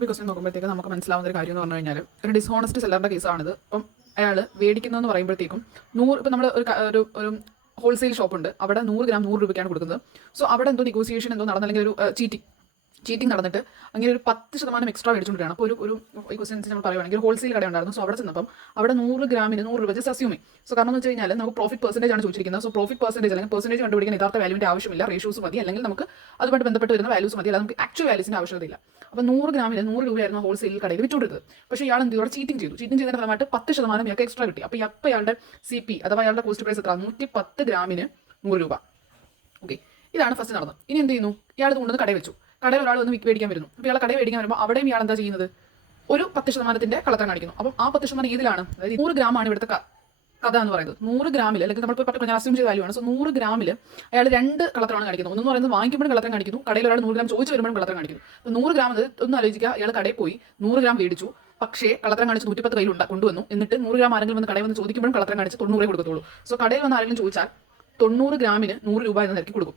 Question നോക്കുമ്പോഴത്തേക്ക് നമുക്ക് മനസ്സിലാവുന്ന ഒരു കാര്യം എന്ന് പറഞ്ഞു കഴിഞ്ഞാൽ ഒരു ഡിസ്ഹോണസ്റ്റ് സെല്ലറിൻ്റെ കേസാണിത്. അപ്പം അയാൾ മേടിക്കുന്നതെന്ന് പറയുമ്പോഴത്തേക്കും ഇപ്പം നമ്മൾ ഒരു ഹോൾസെയിൽ ഷോപ്പുണ്ട്, അവിടെ 100 ഗ്രാം 100 രൂപയ്ക്കാണ് കൊടുക്കുന്നത്. സോ അവിടെ എന്തോ നെഗോസിയേഷൻ എന്തോ നടന്നില്ലെങ്കിൽ ഒരു ചീറ്റിംഗ് നടന്നിട്ട് അങ്ങനെ ഒരു 10% എക്സ്ട്രാ മേടിച്ചുകൊണ്ടിരിക്കുകയാണ്. അപ്പോൾ ഒരു ഈ ക്വസ്റ്റ്യൻ നമ്മൾ പറയുകയാണെങ്കിൽ ഒരു ഹോൾസെയിൽ കട ഉണ്ടായിരുന്നു. സോ അവിടെ ചെന്നപ്പം അവിടെ 100 ഗ്രാമിന് 100 രൂപ ജസ്റ്റ് അസ്യൂമിങ്. സോ കാരണം എന്ന് വെച്ച് കഴിഞ്ഞാൽ നമുക്ക് പ്രോഫിറ്റ് പെർസെൻറ്റേജ് ആണ് ചോദിച്ചിരിക്കുന്നത്. സോ പ്രോഫിറ്റ് പെർസെൻറ്റേജ് അല്ലെങ്കിൽ പെർസെൻറ്റേജ് കണ്ടുപിടിക്കാൻ യഥാർത്ഥ വാല്യൂവിൻ്റെ ആവശ്യമില്ല, റേഷ്യോസ് മതി, അല്ലെങ്കിൽ നമുക്ക് അതുമായിട്ട് ബന്ധപ്പെട്ട് വരുന്ന വാല്യൂസ് മതി, അല്ല നമുക്ക് ആക്ച്വൽ വാല്യൂസിൻ്റെ ആവശ്യമില്ല. അപ്പോൾ 100 ഗ്രാമിന് 100 രൂപയായിരുന്നു ഹോൾസെയിൽ കടയിൽ വിറ്റുകൊടുത്തത്. പക്ഷേ ഇയാൾ എന്ത് ഇവിടെ ചീറ്റിംഗ് ചെയ്തതിൻ്റെ ഫലമായിട്ട് 10% ഇയാൾക്ക് എക്സ്ട്രാ കിട്ടി. അപ്പോൾ ഇയാളുടെ CP അഥവാ ഇയാളുടെ കോസ്റ്റ് പ്രൈസ് എത്ര? 110 ഗ്രാമിന് 100 രൂപ. ഓക്കെ, ഇതാണ് ഫസ്റ്റ് നടന്നത്. ഇനി എന്ത് ചെയ്യുന്നു? ഇയാൾ ഇത് കൊണ്ടുവന്ന് കടയിൽ വെച്ചു. കടയിൽ ഒരാൾ വന്ന് മേടിക്കാൻ വരുന്നു. അപ്പോൾ ഇയാൾ കടയിൽ മേടിക്കാൻ വരുമ്പോൾ അവിടെയും ഇയാൾ എന്താ ചെയ്യുന്നത്? ഒരു 10% കള്ളത്തരം കാണിക്കുന്നു. അപ്പം ആ 10% ഏതിലാണ്? അതായത് 100 ഗ്രാമാണ് ഇവിടുത്തെ കഥ എന്ന് പറയുന്നത്. 100 ഗ്രാമിൽ അല്ലെങ്കിൽ നമ്മളിപ്പോൾ ഞാൻ അസ്യൂം ചെയ്ത വാല്യൂ ആണ്. സോ 100 ഗ്രാമിൽ അയാൾ 2 കള്ളത്തരമാണ് കാണിക്കുന്നത്. ഒന്ന് പറയുന്നത് വാങ്ങിക്കുമ്പോഴും കള്ളത്തരം കാണിക്കുന്നു, കടയിൽ ഒരാൾ 100 ഗ്രാം ചോദിച്ചു വരുമ്പോഴും കള്ളത്തരം കാണിക്കുന്നു. അപ്പോൾ 100 ഗ്രാം ഒന്ന് ആലോചിക്കുക, ഇയാൾ കടയിൽ പോയി 100 ഗ്രാം മേടിച്ചു, പക്ഷേ കള്ളത്തരം കാണിച്ച് 110 കയ്യിൽ കൊണ്ടുവന്നു. എന്നിട്ട് 100 ഗ്രാം ആരെങ്കിലും വന്ന് കടയിൽ വന്ന് ചോദിക്കുമ്പോഴും കള്ളത്തരം കാണിച്ച് 90 കൊടുക്കത്തുള്ളൂ. സോ കടയിൽ വന്ന് ആരെങ്കിലും ചോദിച്ചാൽ 90 ഗ്രാമിന് 100 രൂപ എന്ന നിരക്കി കൊടുക്കും.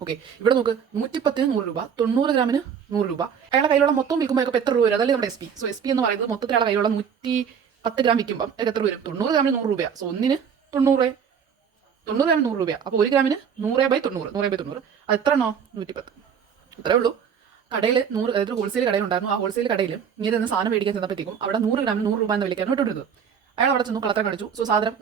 ഓക്കെ, ഇവിടെ നോക്ക്, 110 100 രൂപ, 90 ഗ്രാമിന് 100 രൂപ. അയാളുടെ കയ്യിലുള്ള മൊത്തം വിൽക്കുമ്പോൾ എത്ര രൂപ വരും? അതല്ലേ നമ്മുടെ SP. സോ SP എന്ന് പറയുന്നത് മൊത്തത്തിൽ അയാളുടെ കയ്യിലുള്ള 110 ഗ്രാം വിൽക്കുമ്പോൾ എത്ര വരും? 90 ഗ്രാമിന് 100 രൂപ. സോ ഒന്നിന് 90 ഗ്രാമിന് 100 രൂപ. അപ്പോൾ 1 ഗ്രാമിന് 100/90 അത് എത്ര എണ്ണോ? 110. ഇത്രേ ഉള്ളൂ. കടയിൽ 100, അതായത് ഹോൾസെയിൽ കടയിലുണ്ടായിരുന്നു. ആ ഹോൾസെയിൽ കടയിൽ ഇങ്ങനെ തന്നെ സാധനം മേടിക്കാൻ ചെന്നപ്പോഴത്തേക്കും അവിടെ 100 ഗ്രാമിന് 100 രൂപ എന്ന് വിളിക്കാൻ ഇട്ടിരുന്നത്. അയാൾ അവിടെ ചെന്നു, കള്ളത്തരം കാണിച്ചു. സോ സാധനം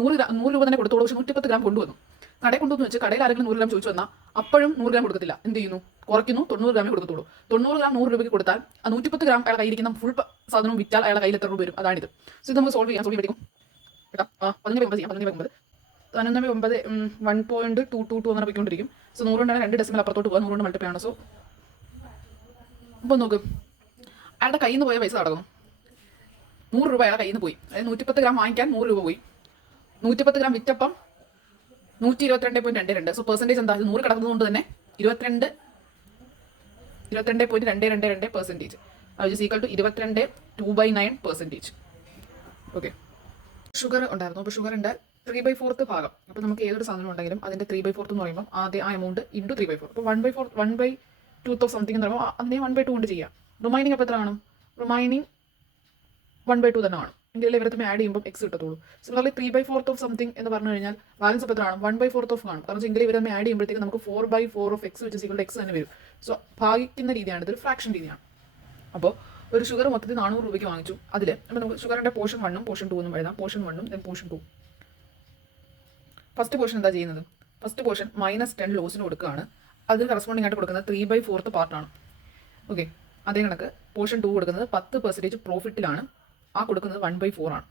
100 രൂപ തന്നെ കൊടുത്തോളൂ, പക്ഷേ 110 ഗ്രാം കൊണ്ടുവന്നു. കടയിൽ കൊണ്ടുവന്ന് വെച്ച് കടയിൽ ആരെങ്കിലും 100 ഗ്രാം ചോദിച്ചു വന്നാൽ അപ്പോഴും 100 ഗ്രാം കൊടുക്കത്തില്ല. എന്ത് ചെയ്യുന്നു? കുറയ്ക്കുന്നു, 90 ഗ്രാമേ കൊടുക്കത്തുള്ളൂ. 90 ഗ്രാം 100 രൂപയ്ക്ക് കൊടുത്താൽ ആ 110 ഗ്രാം അയാൾ കയ്യിരിക്കുന്ന ഫുൾ സാധനവും വിറ്റാൽ അയാളുടെ കയ്യിൽ എത്ര രൂപ വരും? അതാണിത്. സോ ഇത് നമുക്ക് സോൾവ് ചെയ്യാം. കേട്ടോ, 15/9 ചെയ്യാം. 15/9 1.222 അങ്ങനെ പോയിക്കൊണ്ടിരിക്കും. സോ 100 കൊണ്ടാണ് 2 ഡെസിമൽ അപ്പുറത്തോട്ട് പോകുക. 100 കൊണ്ട് മൾട്ടിപ്ലൈ ആണ്. സോ അപ്പോൾ നോക്ക്, അയാളുടെ കയ്യിൽ നിന്ന് പോയ പൈസ നടക്കുന്നു. 100 രൂപ അയാളുടെ കയ്യിൽ നിന്ന് പോയി. അതായത് 110 ഗ്രാം വാങ്ങിക്കാൻ 100 രൂപ പോയി. 110 ഗ്രാം വിറ്റപ്പം 122.22. സോ പെർസെൻറ്റേജ് എന്താ? 100 കിടക്കുന്നത് കൊണ്ട് തന്നെ 22.222%. Which is equal to 22 2/9%. Okay, sugar ഉണ്ടായിരുന്നു. അപ്പോൾ ഷുഗറിൻ്റെ 3/4 ഭാഗം. അപ്പോൾ നമുക്ക് ഏതൊരു സാധനം ഉണ്ടെങ്കിലും അതിൻ്റെ 3/4 എന്ന് പറയുമ്പോൾ ആദ്യം ആ എമൗണ്ട് ഇൻറ്റു 3/4. അപ്പോൾ 1/2 ഓഫ് സംതിങ് എന്ന് പറയുമ്പോൾ അതിനെ 1/2 കൊണ്ട് ചെയ്യാം. റിമൈനിങ് അപ്പോൾ എത്ര കാണും? റിമൈനിങ് 1/2 തന്നെ കാണും. എങ്കിലല്ലേ ഇവരെ ആഡ് ചെയ്യുമ്പോൾ എക്സ് കിട്ടത്തുള്ളൂ. സിമിലർലി 3/4 ഓഫ് സംതിങ് എന്ന് പറഞ്ഞു കഴിഞ്ഞാൽ ബാലൻസ് അപ്പോൾ എത്ര കാണും? 1/4 ഓഫ് കാണും. കാരണം എങ്കിലും ഇവരെ ആഡ് ചെയ്യുമ്പോഴത്തേക്ക് നമുക്ക് 4/4 of x which equal to x തന്നെ വരും. സോ ഭാഗിക്കുന്ന രീതിയാണ്, ഇതൊരു ഫ്രാക്ഷൻ രീതിയാണ്. അപ്പോൾ ഒരു ഷുഗർ മൊത്തത്തിൽ 400 രൂപയ്ക്ക് വാങ്ങിച്ചു. അതിൽ അപ്പോൾ നമുക്ക് ഷുഗറിൻ്റെ പോർഷൻ 1ഉം പോർഷൻ 2 എന്നും എഴുതാം. പോർഷൻ 1ഉം ദെൻ പോർഷൻ 2. ഫസ്റ്റ് പോർഷൻ എന്താ ചെയ്യുന്നത്? ഫസ്റ്റ് പോർഷൻ -10 ലോസിന് കൊടുക്കുകയാണ്. അതിന് കറസ്പോണ്ടിങ് ആയിട്ട് കൊടുക്കുന്നത് 3/4 പാർട്ടാണ്. ഓക്കെ, അതേ കണക്ക് പോർഷൻ 2 കൊടുക്കുന്നത് 10% പ്രോഫിറ്റിലാണ്. ആ കൊടുക്കുന്നത് 1/4 ആണ്.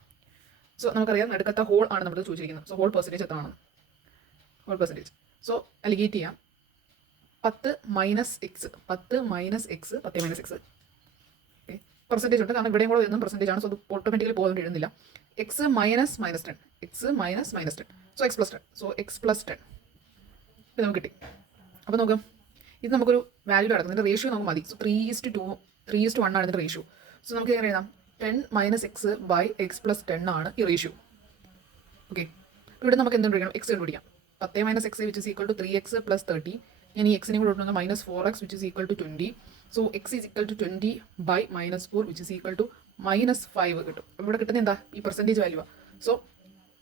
സോ നമുക്കറിയാം നടുക്കത്തെ ഹോൾ ആണ് നമ്മൾ ചോദിച്ചിരിക്കുന്നത്. സോ ഹോൾ പെർസെൻറ്റേജ് എത്രയാണ്? Whole percentage. സോ അലിഗേറ്റ് ചെയ്യാം. 10 മൈനസ് എക്സ്. ഓക്കെ, പെർസെൻറ്റേജ് ഉണ്ട്, കാരണം ഇവിടെയും കൂടെ വരുന്ന പെർസെൻറ്റേജ് ആണ്. സോ അത് ഓട്ടോമാറ്റിക്കലി പോകാൻ എഴുതുന്നില്ല. X minus -10. So x+10. So x+10 ഇത് നമുക്ക് കിട്ടി. അപ്പോൾ നോക്കാം, ഇത് നമുക്കൊരു വാല്യൂ കിടക്കും. ഇതിൻ്റെ റേഷ്യോ നമുക്ക് മതി. സോ 3:2 3:1 ആണ് ഇതിൻ്റെ റേഷ്യോ. സോ നമുക്ക് എങ്ങനെ എഴുതാം? 10 - x/x+10 ആണ് ഈ റേഷ്യോ. ഓക്കെ, ഇവിടെ നമുക്ക് എന്ത് കണ്ടുപിടിക്കണം? എക്സ് കണ്ടുപിടിക്കാം. 10 - x which is equal to 3x + 30. ഞാൻ ഈ എക്സിനെ കൂടെ കൊടുക്കുന്നത് -4x which is equal to 20. So x is equal to 20/-4 which is equal to -5 കിട്ടും. ഇവിടെ കിട്ടുന്ന എന്താ? ഈ പെർസെൻറ്റേജ് വാല്യൂ. സോ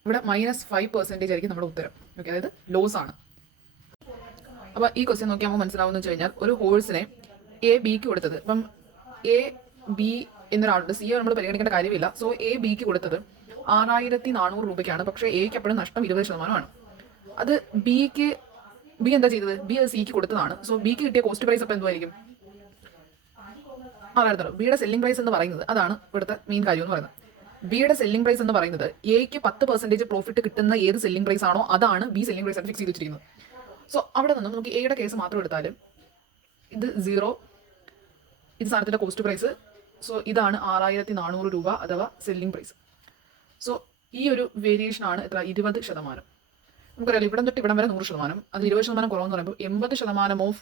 ഇവിടെ -5% ആയിരിക്കും നമ്മുടെ ഉത്തരം. ഓക്കെ, അതായത് ലോസ് ആണ്. അപ്പോൾ ഈ ക്വസ്റ്റ്യൻ നോക്കി നമുക്ക് മനസ്സിലാവുമെന്ന് വെച്ച് കഴിഞ്ഞാൽ ഒരു ഹോൾസിനെ A-Bക്ക് കൊടുത്തത്, ഇപ്പം A-B എന്നൊരാളുണ്ട്. C നമ്മൾ പരിഗണിക്കേണ്ട കാര്യമില്ല. സോ A-Bക്ക് കൊടുത്തത് 6400 രൂപയ്ക്കാണ്. പക്ഷേ എക്ക് എപ്പോഴും നഷ്ടം 20%. അത് ബി എന്താ ചെയ്തത്? ബി അത് സിക്ക് കൊടുത്തതാണ്. സോ ബിക്ക് കിട്ടിയ കോസ്റ്റ് പ്രൈസ് അപ്പോൾ എന്തുമായിരിക്കും? 6000. ബിയുടെ സെല്ലിംഗ് പ്രൈസ് എന്ന് പറയുന്നത്, അതാണ് ഇവിടുത്തെ മെയിൻ കാര്യം എന്ന് പറയുന്നത്. ബിയുടെ സെല്ലിംഗ് പ്രൈസ് എന്ന് പറയുന്നത് എക്ക് 10% പ്രോഫിറ്റ് കിട്ടുന്ന ഏത് സെല്ലിംഗ് പ്രൈസ് ആണോ അതാണ് ബി സെല്ലിംഗ് പ്രൈസ് ആയിട്ട് ഫിക്സ് ചെയ്ത് വെച്ചിരിക്കുന്നത്. സോ അവിടെ നിന്ന് നമുക്ക് എയുടെ കേസ് മാത്രം എടുത്താലും ഇത് 0, ഇത് സാധനത്തിൻ്റെ കോസ്റ്റ് പ്രൈസ്. സോ ഇതാണ് 6400 രൂപ അഥവാ സെല്ലിംഗ് പ്രൈസ്. സോ ഈ ഒരു വേരിയേഷനാണ് എത്ര? 20%. നമുക്കറിയാം ഇവിടം തൊട്ട് ഇവിടം വരെ 100%. അതിൽ 20% കുറവെന്ന് പറയുമ്പോൾ 80% ഓഫ്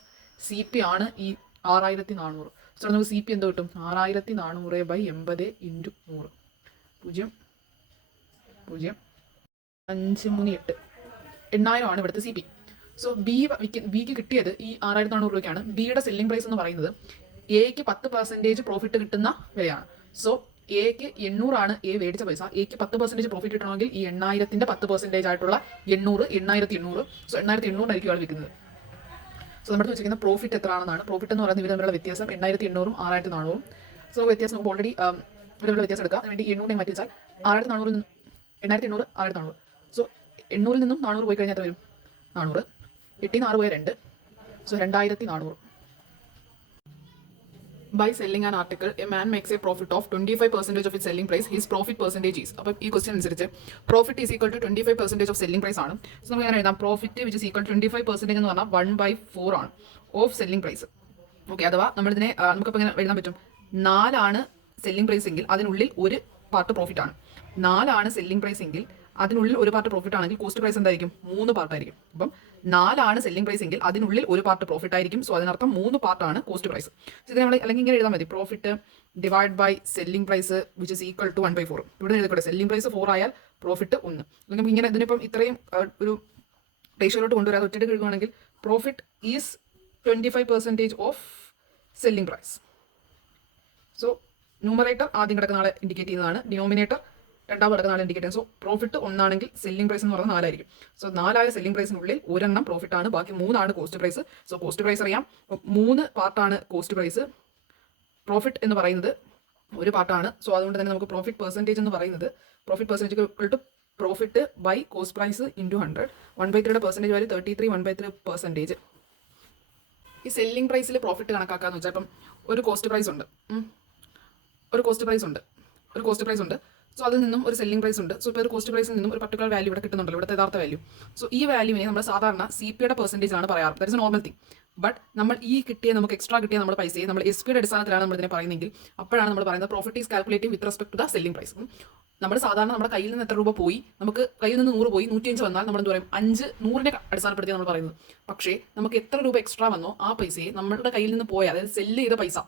CP ആണ് ഈ 6400. സോ നമുക്ക് CP എന്ത് കിട്ടും? 6400/80 × 100. 0.05338 8000 ആണ് ഇവിടുത്തെ CP. സോ ബിക്ക് കിട്ടിയത് ഈ 6400 രൂപയ്ക്കാണ്. ബിയുടെ സെല്ലിംഗ് പ്രൈസ് എന്ന് പറയുന്നത് എക്ക് 10% പ്രോഫിറ്റ് കിട്ടുന്ന വിലയാണ്. സോ എക്ക് 800 എ മേടിച്ച പൈസ. എക്ക് 10% പ്രോഫിറ്റ് കിട്ടണമെങ്കിൽ ഈ 8000ന്റെ 10% ആയിട്ടുള്ള 8800. സോ 8800 ആൾ വിൽക്കുന്നത്. സോ നമ്മുടെ വെച്ചിരിക്കുന്ന പ്രോഫിറ്റ് എത്ര ആണെന്നാണ്. പ്രോഫിറ്റ് എന്ന് പറയുന്നത് ഇവർ തമ്മിലുള്ള വ്യത്യാസം 8800 6400. സോ വ്യത്യാസം നമുക്ക് ഓൾറെഡി ഇവരുടെ വ്യത്യാസം എടുക്കാം. അതിനുവേണ്ടി 800 മാറ്റി വെച്ചാൽ 6800 8800 6400. സോ 800 നിന്നും 400 പോയി കഴിഞ്ഞാൽ എത്ര വരും? 400. 8 6 പോയ 2. So 2400. By selling an article, a man makes a profit of 25% of its selling price. His profit percentage is. അപ്പോൾ ഈ ക്വസ്റ്റ്യൻ അനുസരിച്ച് profit is equal to 25% of selling price ആണ്. സോ നമുക്ക് അങ്ങനെ എഴുതാം. Profit which is equal to 25% എന്ന് പറഞ്ഞാൽ 1/4 ആണ് ഓഫ് സെല്ലിംഗ് പ്രൈസ്. ഓക്കെ, അഥവാ നമ്മളിതിനെ നമുക്കിപ്പോൾ ഇങ്ങനെ എഴുതാൻ പറ്റും. 4 സെല്ലിംഗ് പ്രൈസ് എങ്കിൽ അതിനുള്ളിൽ ഒരു പാർട്ട് പ്രോഫിറ്റ് ആണ്. 4 സെല്ലിംഗ് പ്രൈസ് എങ്കിൽ അതിനുള്ളിൽ ഒരു പാർട്ട് പ്രോഫിറ്റ് ആണെങ്കിൽ കോസ്റ്റ് പ്രൈസ് എന്തായിരിക്കും? 3 പാർട്ടായിരിക്കും. അപ്പം 4 സെല്ലിംഗ് പ്രൈസ് എങ്കിൽ അതിനുള്ളിൽ ഒരു പാർട്ട് പ്രോഫിറ്റ് ആയിരിക്കും. സോ അതിനർത്ഥം 3 പാർട്ടാണ് കോസ്റ്റ് പ്രൈസ്. ഇതിനെ നമ്മൾ അല്ലെങ്കിൽ ഇങ്ങനെ എഴുതാൻ മതി. Profit divide by selling price which is equal to 1/4. ഇവിടെ എഴുതട്ടെ. സെല്ലിംഗ് പ്രൈസ് 4 ആയാൽ പ്രോഫിറ്റ് 1. അല്ലെങ്കിൽ ഇങ്ങനെ ഇതിനിപ്പം ഇത്രയും ഒരു റേഷ്യോയിലോട്ട് കൊണ്ടുവരാതെ ഒറ്റയ്ക്ക് എഴുതുകയാണെങ്കിൽ profit is 25% of selling price. So numerator ആദ്യം കിടക്കുന്ന ആളെ ഇൻഡിക്കേറ്റ് ചെയ്യുന്നതാണ്. ഡിനോമിനേറ്റർ രണ്ടാമത് കിടക്കുന്ന ആളെ ഇൻഡിക്കേറ്റ് ചെയ്യും. സോ പ്രോഫിറ്റ് 1 ആണെങ്കിൽ സെല്ലിംഗ് പ്രൈസ് എന്ന് പറയുന്നത് 4 ആയിരിക്കും. സോ 4 സെല്ലിംഗ് പ്രൈസിനുള്ളിൽ ഒരെണ്ണം പ്രോഫിറ്റ് ആണ്, ബാക്കി 3 cost price. So cost price അറിയാം. 3 പാർട്ടാണ് കോസ്റ്റ് പ്രൈസ്. പ്രോഫിറ്റ് എന്ന് പറയുന്നത് ഒരു പാർട്ടാണ്. സോ അതുകൊണ്ട് തന്നെ നമുക്ക് പ്രോഫിറ്റ് പെർസെൻറ്റേജ് എന്ന് പറയുന്നത് profit percentage equal to profit by cost price into 100. 1/3 percentage value 33 1/3%. ഈ സെല്ലിംഗ് പ്രൈസിൽ പ്രോഫിറ്റ് കണക്കാക്കാന്ന് വെച്ചാൽ ഇപ്പം ഒരു കോസ്റ്റ് പ്രൈസ് ഉണ്ട്. ഒരു കോസ്റ്റ് പ്രൈസ് ഉണ്ട്. സോ അതിൽ നിന്നും ഒരു സെല്ലിംഗ് പ്രൈസ് ഉണ്ട്. സോ ഇപ്പോൾ ഒരു കോസ്റ്റ് പ്രൈസിൽ നിന്നും ഒരു പർട്ടിക്കുലർ വാല്യൂ ഇവിടെ കിട്ടുന്നുണ്ടല്ലോ, ഇവിടുത്തെ യഥാർത്ഥ വാല്യൂ. സോ ഈ വാല്യൂവിനെ നമ്മൾ സാധാരണ CP പെർസെൻറ്റേജ് ആണ് പറയാറ്. That is A normal thing. But നമ്മൾ നമുക്ക് എക്സ്ട്രാ കിട്ടിയ നമ്മുടെ പൈസയെ നമ്മൾ SP അടിസ്ഥാനത്തിലാണ് നമ്മൾ ഇതിനെ പറയുന്നതെങ്കിൽ അപ്പോഴാണ് നമ്മൾ പറയുന്നത് profit is calculating with respect to the selling price. നമ്മൾ സാധാരണ നമ്മുടെ കയ്യിൽ നിന്ന് എത്ര രൂപ പോയി, നമുക്ക് കയ്യിൽ നിന്ന് 100 പോയി 105 വന്നാൽ നമ്മൾ എന്ത് പറയും? 100നെ അടിസ്ഥാനപ്പെടുത്തി നമ്മൾ പറയുന്നത്. പക്ഷേ നമുക്ക് എത്ര രൂപ എക്സ്ട്രാ വന്നോ ആ പൈസയെ നമ്മുടെ കയ്യിൽ നിന്ന് പോയ, അതായത് സെല്ല് ചെയ്ത പൈസ